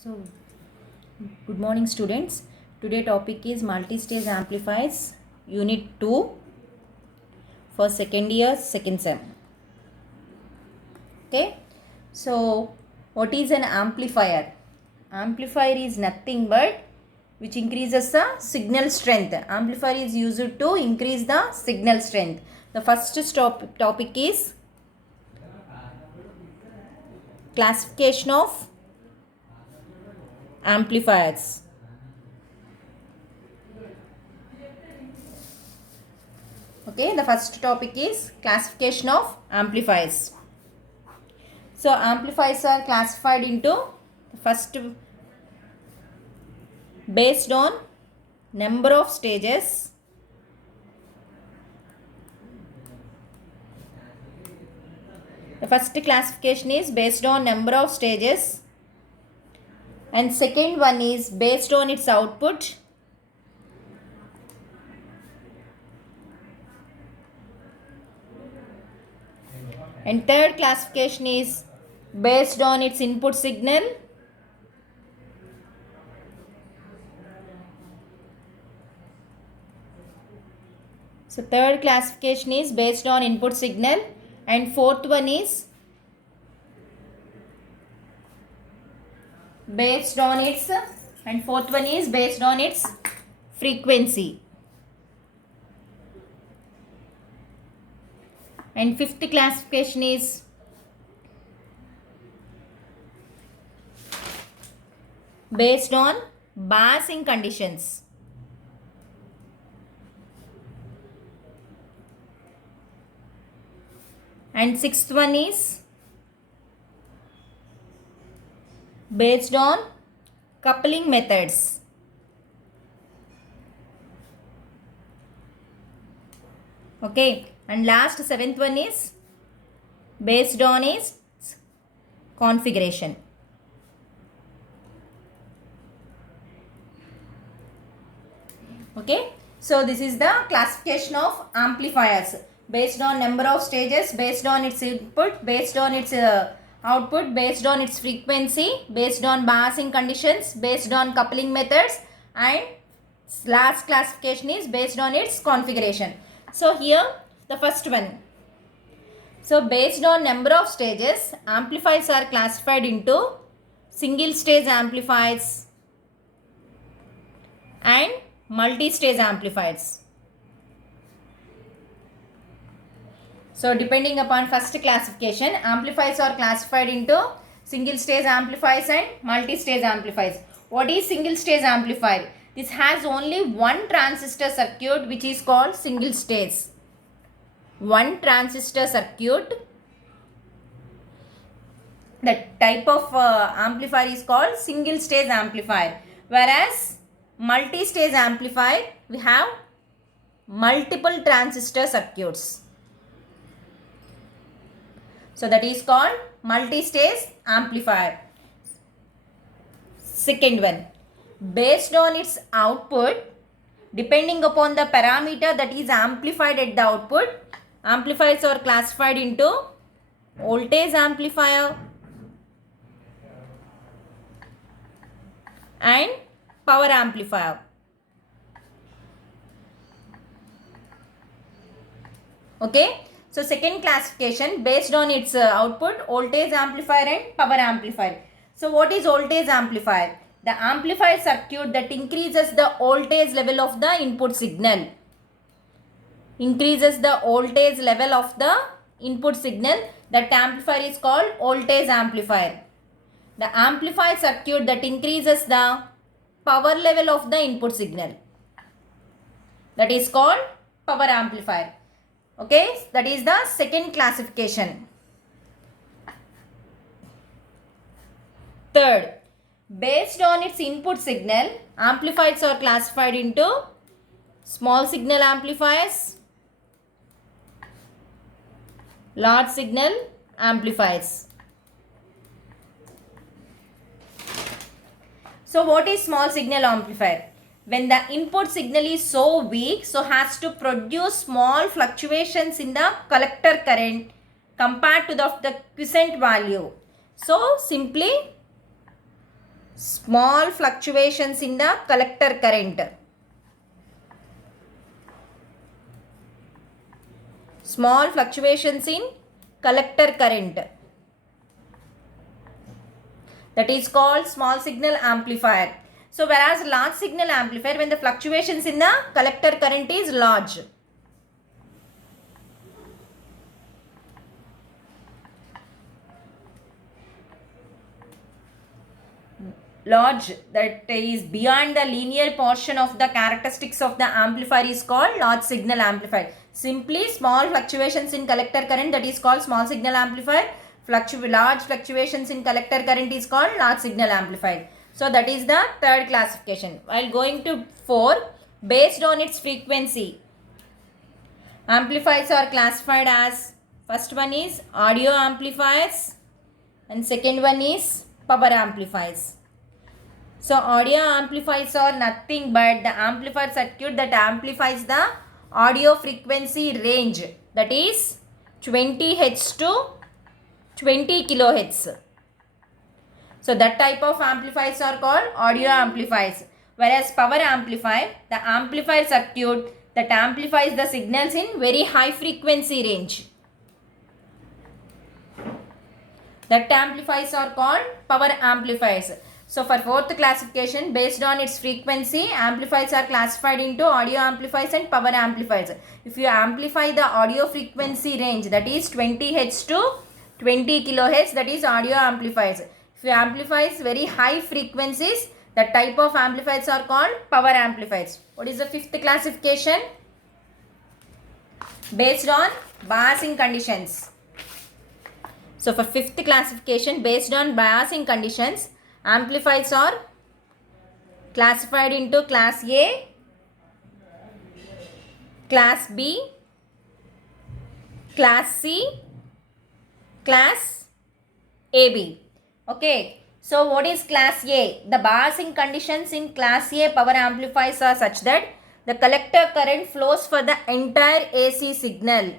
So, good morning students. Today topic is multi-stage amplifiers unit 2 for second year second sem. Okay. So, what is an amplifier? Amplifier is nothing but which increases the signal strength. Amplifier is used to increase the signal strength. The first topic is classification of amplifiers. Okay, the first topic is classification of amplifiers. So amplifiers are classified into first based on number of stages, the first classification is based on number of stages, and second one is based on its output, and third classification is based on its input signal, so third classification is based on input signal, and fourth one is based on its frequency, and fifth classification is based on biasing conditions, and sixth one is based on coupling methods. Okay, and last seventh one is based on its configuration. Okay, so this is the classification of amplifiers based on number of stages, based on its input, based on its output, based on its frequency, based on biasing conditions, based on coupling methods, and last classification is based on its configuration. So here the first one. So based on number of stages, amplifiers are classified into single stage amplifiers and multi-stage amplifiers. So depending upon first classification, amplifiers are classified into single stage amplifiers and multi-stage amplifiers. What is single stage amplifier? This has only one transistor circuit which is called single stage. One transistor circuit. The type of amplifier is called single stage amplifier. Whereas multi-stage amplifier, we have multiple transistor circuits. So that is called multi-stage amplifier. Second one, based on its output, depending upon the parameter that is amplified at the output, amplifiers are classified into voltage amplifier and power amplifier. Okay, so second classification based on its output, voltage amplifier and power amplifier. So what is voltage amplifier? The amplifier circuit that increases the voltage level of the input signal. Increases the voltage level of the input signal. That amplifier is called voltage amplifier. The amplifier circuit that increases the power level of the input signal, that is called power amplifier. Okay, that is the second classification. Third, based on its input signal, amplifiers are classified into small signal amplifiers, large signal amplifiers. So what is small signal amplifier? When the input signal is so weak, so has to produce small fluctuations in the collector current compared to the quiescent value. So simply Small fluctuations in the collector current. Small fluctuations in collector current. That is called small signal amplifier. So whereas large signal amplifier, when the fluctuations in the collector current is large. Large, that is beyond the linear portion of the characteristics of the amplifier, is called large signal amplifier. Simply small fluctuations in collector current, that is called small signal amplifier. Large fluctuations in collector current is called large signal amplifier. So that is the third classification. While going to 4, based on its frequency, amplifiers are classified as, first one is audio amplifiers and second one is power amplifiers. So audio amplifiers are nothing but the amplifier circuit that amplifies the audio frequency range, that is 20 Hz to 20 kilohertz. So that type of amplifiers are called audio amplifiers. Whereas power amplifier, the amplifier circuit that amplifies the signals in very high frequency range. That amplifiers are called power amplifiers. So for fourth classification, based on its frequency, amplifiers are classified into audio amplifiers and power amplifiers. If you amplify the audio frequency range, that is 20 Hz to 20 kilohertz, that is audio amplifiers. If you amplify very high frequencies, that type of amplifiers are called power amplifiers. What is the fifth classification? Based on biasing conditions. So for fifth classification, based on biasing conditions, amplifiers are classified into class A, class B, class C, class AB. Okay. So what is class A? The biasing conditions in class A power amplifiers are such that the collector current flows for the entire AC signal.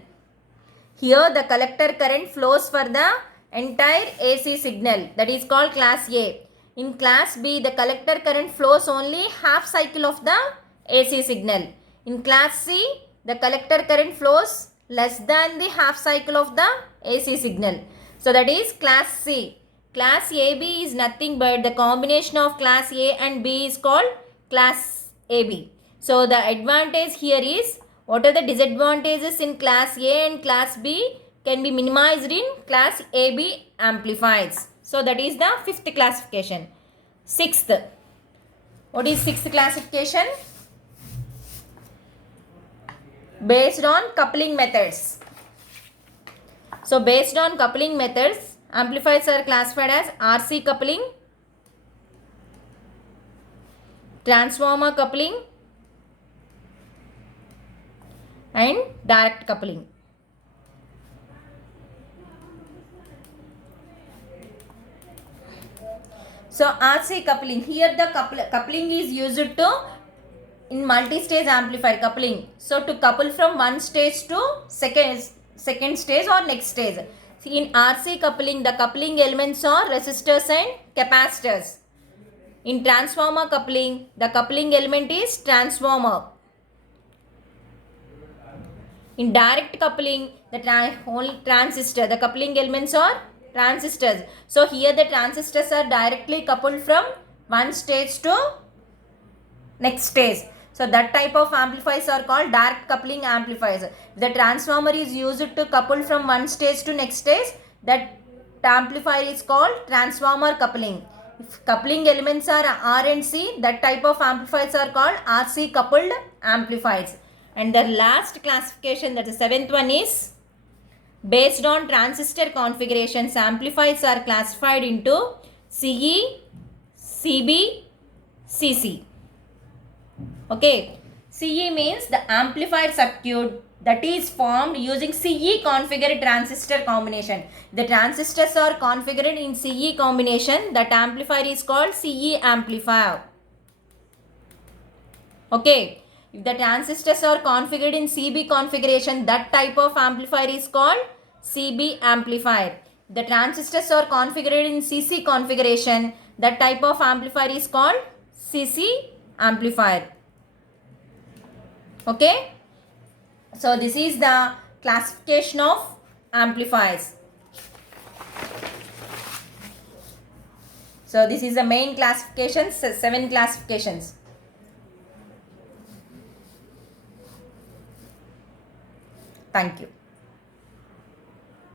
Here the collector current flows for the entire AC signal, that is called class A. In class B, the collector current flows only half cycle of the AC signal. In class C, the collector current flows less than the half cycle of the AC signal. So that is class C. Class AB is nothing but the combination of class A and B is called class AB. So the advantage here is, what are the disadvantages in class A and class B can be minimized in class AB amplifiers. So that is the fifth classification. Sixth. What is sixth classification? Based on coupling methods. So based on coupling methods, amplifiers are classified as RC coupling, transformer coupling and direct coupling. So RC coupling, here the coupling is used to in multi-stage amplifier coupling. So to couple from one stage to second stage or next stage. In RC coupling, the coupling elements are resistors and capacitors. In transformer coupling, the coupling element is transformer. In direct coupling, the only transistor, the coupling elements are transistors. So here the transistors are directly coupled from one stage to next stage. So that type of amplifiers are called direct coupling amplifiers. The transformer is used to couple from one stage to next stage. That amplifier is called transformer coupling. If coupling elements are R and C, that type of amplifiers are called RC coupled amplifiers. And the last classification, that is the seventh one, is based on transistor configurations, amplifiers are classified into CE, CB, CC. Okay, CE means the amplifier circuit that is formed using CE configured transistor combination. The transistors are configured in CE combination, that amplifier is called CE amplifier. Okay, if the transistors are configured in CB configuration, that type of amplifier is called CB amplifier. The transistors are configured in CC configuration, That type of amplifier is called CC amplifier. Okay. So this is the classification of amplifiers. So this is the main classification, 7 classifications. Thank you.